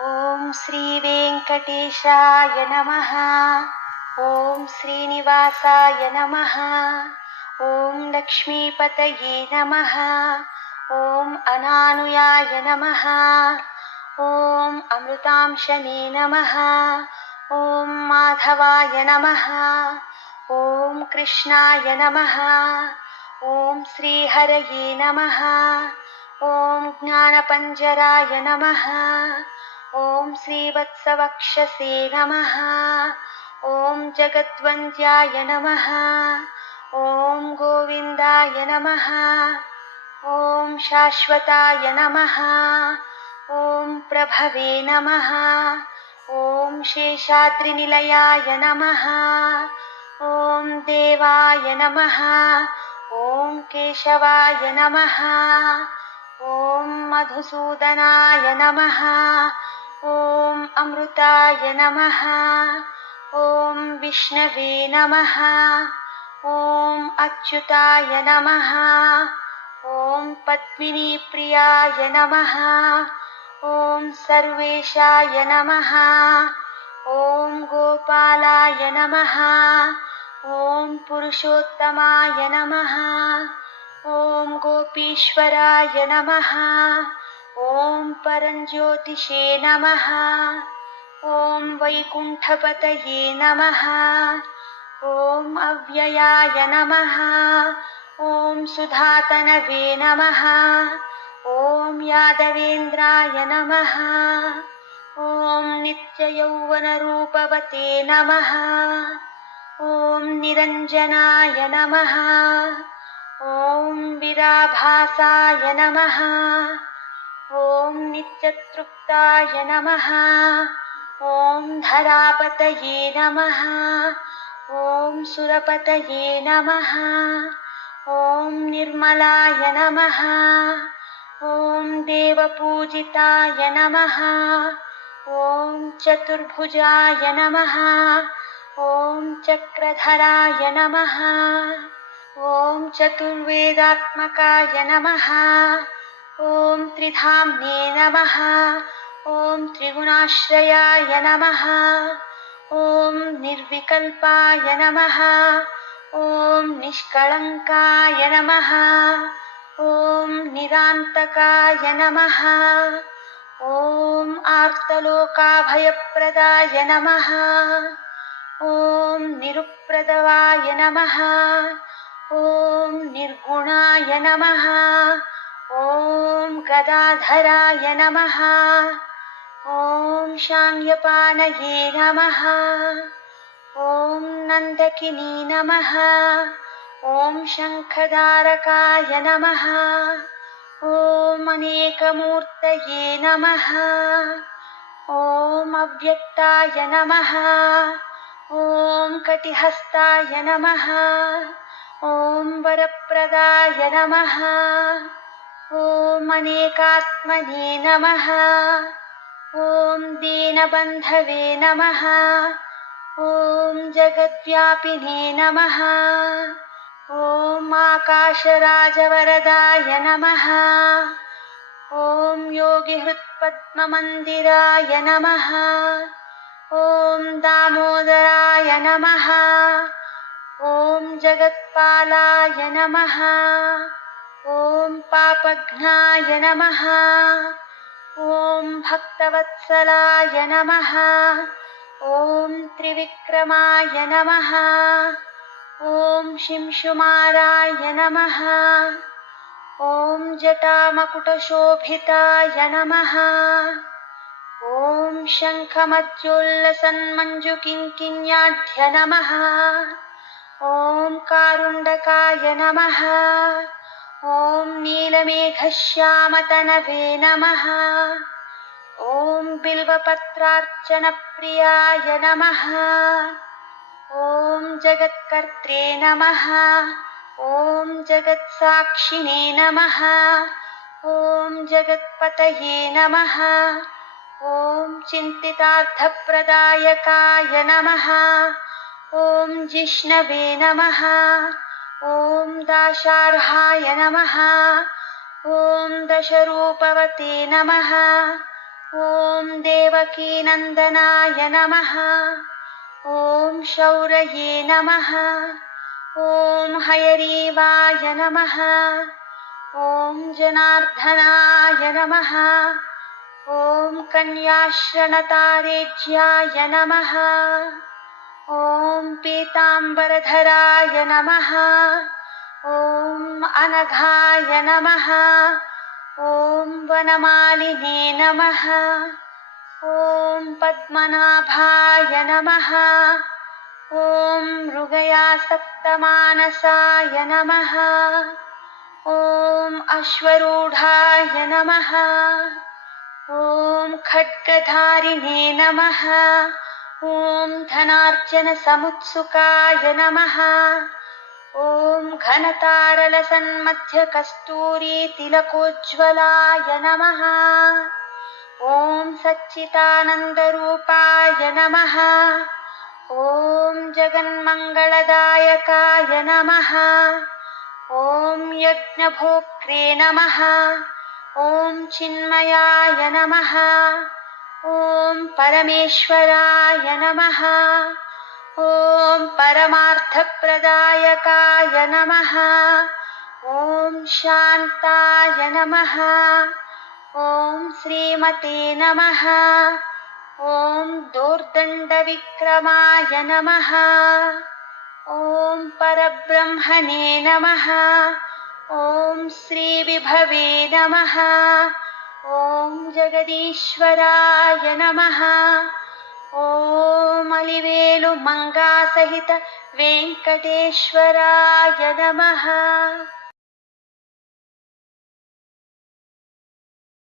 ಓಂ ಶ್ರೀ ವೆಂಕಟೇಶಾಯ ನಮಃ. ಓಂ ಶ್ರೀನಿವಾಸಾಯ ನಮಃ. ಓಂ ಲಕ್ಷ್ಮೀಪತಯೇ ನಮಃ. ಓಂ ಅನಾನುಯಾಯ ನಮಃ. ಓಂ ಅಮೃತಾಂಶನೇ ನಮಃ. ಓಂ ಮಾಧವಾಯ ನಮಃ. ಓಂ ಕೃಷ್ಣಾಯ ನಮಃ. ಓಂ ಶ್ರೀಹರಯೇ ನಮಃ. ಓಂ ಜ್ಞಾನಪಂಜರಾಯ ನಮಃ. ಓಂ ಶ್ರೀವತ್ಸವಕ್ಷಸೇ ನಮಃ. ಓಂ ಜಗದ್ವಂದ್ಯಾಯ ನಮಃ. ಓಂ ಗೋವಿಂದಾಯ ನಮಃ. ಓಂ ಶಾಶ್ವತಾಯ ನಮಃ. ಓಂ ಪ್ರಭವೇ ನಮಃ. ಓಂ ಶೇಷಾದ್ರಿನಿಲಯಾಯ ನಮಃ. ಓಂ ದೇವಾಯ ನಮಃ. ಓಂ ಕೇಶವಾಯ ನಮಃ. ಓಂ ಮಧುಸೂದನಾಯ ನಮಃ. ಓಂ ಅಮೃತಾಯ ನಮಃ. ಓಂ ವಿಷ್ಣವೇ ನಮಃ. ಓಂ ಅಚ್ಯುತಾಯ ನಮಃ. ಓಂ ಪದ್ಮಿನಿ ಪ್ರಿಯಾಯ ನಮಃ. ಓಂ ಸರ್ವೇಶಾಯ ನಮಃ. ಓಂ ಗೋಪಾಲಾಯ ನಮಃ. ಓಂ ಪುರುಷೋತ್ತಮಾಯ ನಮಃ. ಓಂ ಗೋಪೀಶ್ವರಾಯ ನಮಃ. ಓಂ ಪರಂಜ್ಯೋತಿಷೇ ನಮಃ. ಓಂ ವೈಕುಂಠಪತಯೇ ನಮಃ. ಓಂ ಅವ್ಯಯಾಯ ನಮಃ. ಓಂ ಸುಧಾತನವೇ ನಮಃ. ಓಂ ಯಾದವೇಂದ್ರಾಯ ನಮಃ. ಓಂ ನಿತ್ಯಯೌವನರೂಪವತೇ ನಮಃ. ಓಂ ನಿರಂಜನಾಯ ನಮಃ. ಓಂ ವಿರಾಭಾಸಾಯ ನಮಃ. ಓಂ ನಿತ್ಯತೃಪ್ತಾಯ ನಮಃ. ಓಂ ಧರಾಪತಯೇ ನಮಃ. ಓಂ ಸುರಪತಯೇ ನಮಃ. ಓಂ ನಿರ್ಮಲಾಯ ನಮಃ. ಓಂ ದೇವಪೂಜಿತಾಯ ನಮಃ. ಓಂ ಚತುರ್ಭುಜಾಯ ನಮಃ. ಓಂ ಚಕ್ರಧರಾಯ ನಮಃ. ಓಂ ಚತುರ್ವೇದಾತ್ಮಕಾಯ ನಮಃ. ಓಂ ತ್ರಿಧಾಮ್ನೇ ನಮಃ. ಓಂ ತ್ರಿಗುಣಾಶ್ರಯಾಯ ನಮಃ. ಓಂ ನಿರ್ವಿಕಲ್ಪಾಯ ನಮಃ. ಓಂ ನಿಷ್ಕಳಂಕಾಯ ನಮಃ. ಓಂ ನಿರಾಂತಕಾಯ ನಮಃ. ಓಂ ಆರ್ತಲೋಕಾಭಯಪ್ರದಾಯ ನಮಃ. ಓಂ ನಿರುಪ್ರದವಾಯ ನಮಃ. ಓಂ ನಿರ್ಗುಣಾಯ ನಮಃ. ಓಂ ಗದಾಧರಾಯ ನಮಃ. ಓಂ ಶಾಂಗ್ಯಪಾನಯೇ ನಮಃ. ಓಂ ನಂದಕಿನೇ ನಮಃ. ಓಂ ಶಂಖಧಾರಕಾಯ ನಮಃ. ಓಂ ಅನೇಕಮೂರ್ತಯೇ ನಮಃ. ಓಂ ಅವ್ಯಕ್ತಾಯ ನಮಃ. ಓಂ ಕಟಿಹಸ್ತಾಯ ನಮಃ. ಓಂ ವರಪ್ರದಾಯ ನಮಃ. ಓಂ ಅನೇಕಾತ್ಮನೇ ನಮಃ. ಓಂ ದೀನಬಂಧವೇ ನಮಃ. ಓಂ ಜಗದ್ವ್ಯಾಪಿನೇ ನಮಃ. ಓಂ ಆಕಾಶರಾಜವರದಾಯ ನಮಃ. ಓಂ ಯೋಗಿಹೃತ್ಪದ್ಮಮಂದಿರಾಯ ನಮಃ. ಓಂ ದಾಮೋದರಾಯ ನಮಃ. ಓಂ ಜಗತ್ಪಾಲಾಯ ನಮಃ. ಓಂ ಪಾಪಘ್ನಾಯ ನಮಃ. ಓಂ ಭಕ್ತವತ್ಸಲಾಯ ನಮಃ. ಓಂ ತ್ರಿವಿಕ್ರಮಾಯ ನಮಃ. ಓಂ ಶಿಂಶುಮಾರಾಯ ನಮಃ. ಓಂ ಜಟಾಮಕುಟಶೋಭಿತಾಯ ನಮಃ. ಓಂ ಶಂಖಮಜ್ಜೋಲ್ಲಸನ್ಮಂಜುಕಿಂಕಿಣ್ಯಾಢ್ಯ ನಮಃ. ಓಂ ಕಾರುಂಡಕಾಯ ನಮಃ. ಓಂ ನೀಲಮೇಘಶ್ಯಾಮತನವೇ ನಮಃ. ಓಂ ಬಿಲ್ವಪತ್ರಾರ್ಚನಪ್ರಿಯಾಯ ನಮಃ. ಓಂ ಜಗತ್ಕರ್ತ್ರೇ ನಮಃ. ಓಂ ಜಗತ್ಸಾಕ್ಷಿಣೇ ನಮಃ. ಓಂ ಜಗತ್ಪತಯೇ ನಮಃ. ಓಂ ಚಿಂತಿತಾರ್ಥಪ್ರದಾಯಕಾಯ ನಮಃ. ಓಂ ಜಿಷ್ಣವೇ ನಮಃ. ಓಂ ದಾಶಾರ್ಹಾಯ ನಮಃ. ಓಂ ದಶರೂಪವತೆ ನಮಃ. ॐ देवकीनन्दनाय नमः। ॐ शौरये नमः। ॐ हयग्रीवाय नमः। ॐ जनार्दनाय नमः। ॐ कन्याश्रणतारेज्याय नमः। ॐ पीताम्बरधराय नमः। ॐ अनघाय नमः। ॐ वनमालिने नमः। ॐ पद्मनाभाय नमः। ॐ मृगयासक्तमानसाय नमः। ॐ अश्वरूढाय नमः। ॐ खड्गधारिणे नमः। ॐ धनार्जनसमुत्सुकाय नमः। ॐ घनतारलसन्मध्यकस्तूरीतिलकोज्ज्वलाय नमः। ॐ सच्चिदानन्दरूपाय नमः। ॐ जगन्मङ्गलदायकाय नमः। ॐ यज्ञभोक्त्रे नमः। ॐ चिन्मयाय नमः। ॐ परमेश्वराय नमः। ॐ परमार्थप्रदायकाय नमः। ॐ शान्ताय नमः। ॐ श्रीमते नमः। ॐ दोर्दण्डविक्रमाय नमः। ॐ परब्रह्मणे नमः। ॐ श्रीविभवे नमः। ॐ जगदीश्वराय नमः। ॐ अलिवेलु मंगासहित वेंकटेश्वराय नमः।